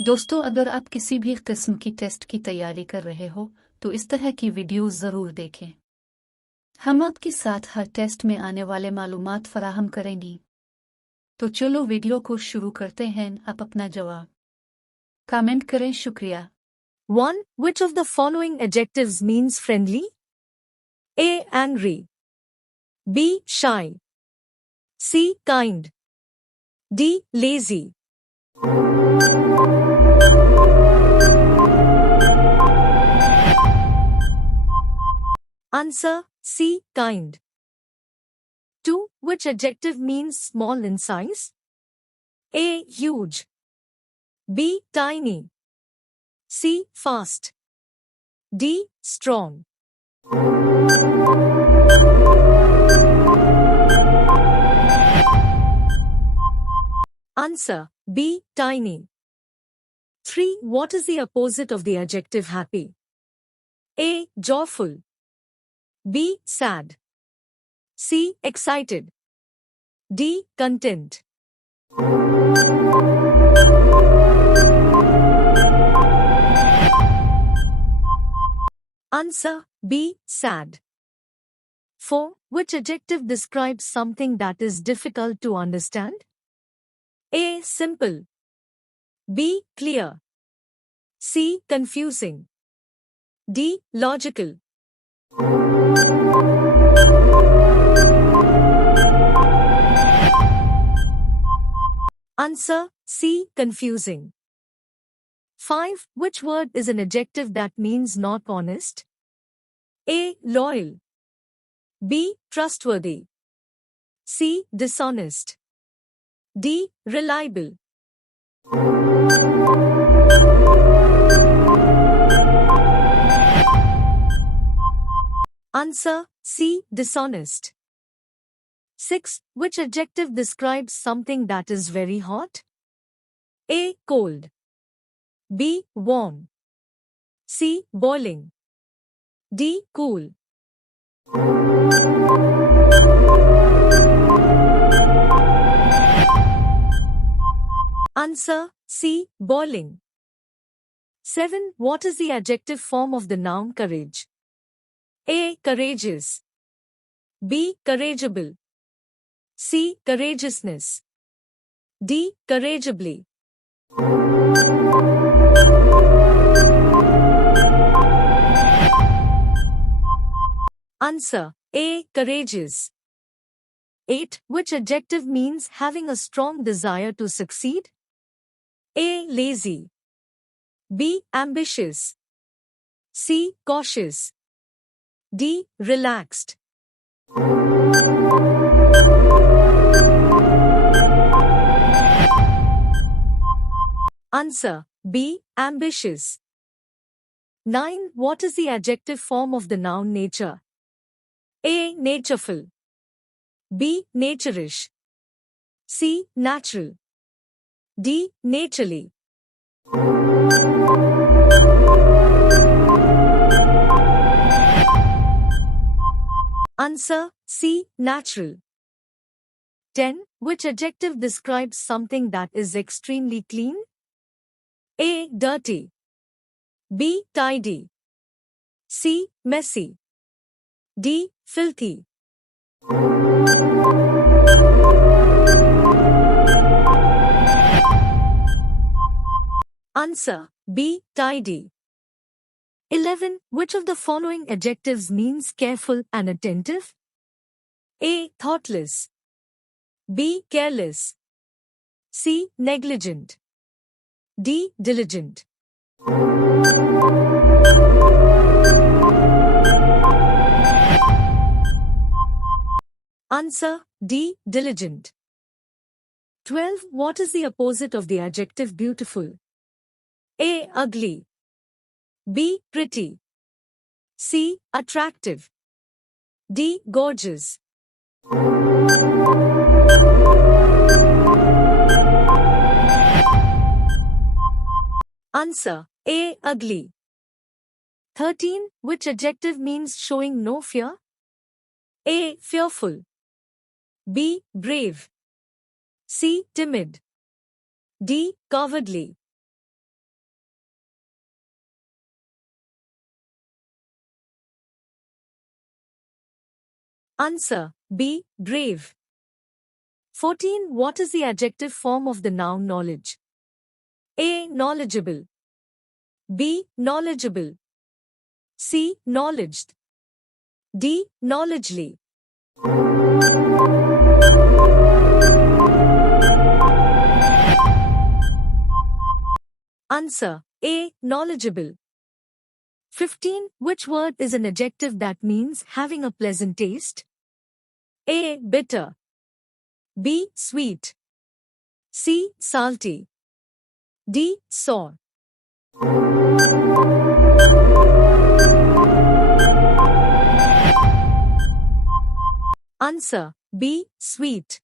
दोस्तों, अगर आप किसी भी किस्म की टेस्ट की तैयारी कर रहे हो तो इस तरह की वीडियोस ज़रूर देखें। हम आपके साथ हर टेस्ट में आने वाले मालूमात फराहम करेंगी। तो चलो वीडियो को शुरू करते हैं। आप अपना जवाब कमेंट करें। शुक्रिया। 1. Which of the following adjectives means friendly? A. Angry. B. Shy. C. Kind. D. Lazy. Answer C. Kind. 2. Which adjective means small in size? A. Huge. B. Tiny. C. Fast. D. Strong. Answer B. Tiny. 3. What is the opposite of the adjective happy? A. Joyful. B. Sad. C. Excited. D. Content. Answer B. Sad. 4. Which adjective describes something that is difficult to understand? A. Simple. B. Clear. C. Confusing. D. Logical. Answer C. Confusing. 5. Which word is an adjective that means not honest? A. Loyal. B. Trustworthy. C. Dishonest. D. Reliable. Answer C. Dishonest. 6. Which adjective describes something that is very hot? A. Cold. B. Warm. C. Boiling. D. Cool. Answer C. Boiling. 7. What is the adjective form of the noun courage? A. Courageous. B. Courageable. C. Courageousness. D. Courageably. Answer A. Courageous. 8. Which adjective means having a strong desire to succeed? A. Lazy. B. Ambitious. C. Cautious. D. Relaxed. Answer B. Ambitious. 9. What is the adjective form of the noun nature? A. Natureful. B. Naturish. C. Natural. D. Naturally. Answer C. Natural. 10. Which adjective describes something that is extremely clean? A. Dirty. B. Tidy. C. Messy. D. Filthy. Answer B. Tidy. 11. Which of the following adjectives means careful and attentive? A. Thoughtless. B. Careless. C. Negligent. D. Diligent. Answer D. Diligent. 12. What is the opposite of the adjective beautiful? A. Ugly. B. Pretty. C. Attractive. D. Gorgeous. Answer A. Ugly. 13. Which adjective means showing no fear? A. Fearful. B. Brave. C. Timid. D. Cowardly. Answer B. Brave. 14. What is the adjective form of the noun knowledge? A. Knowledgeable. B. Knowledgeable. C. Knowledged. D. Knowledgely. Answer A. Knowledgeable. 15. Which word is an adjective that means having a pleasant taste? A. Bitter. B. Sweet. C. Salty. D. Sour. Answer B. Sweet.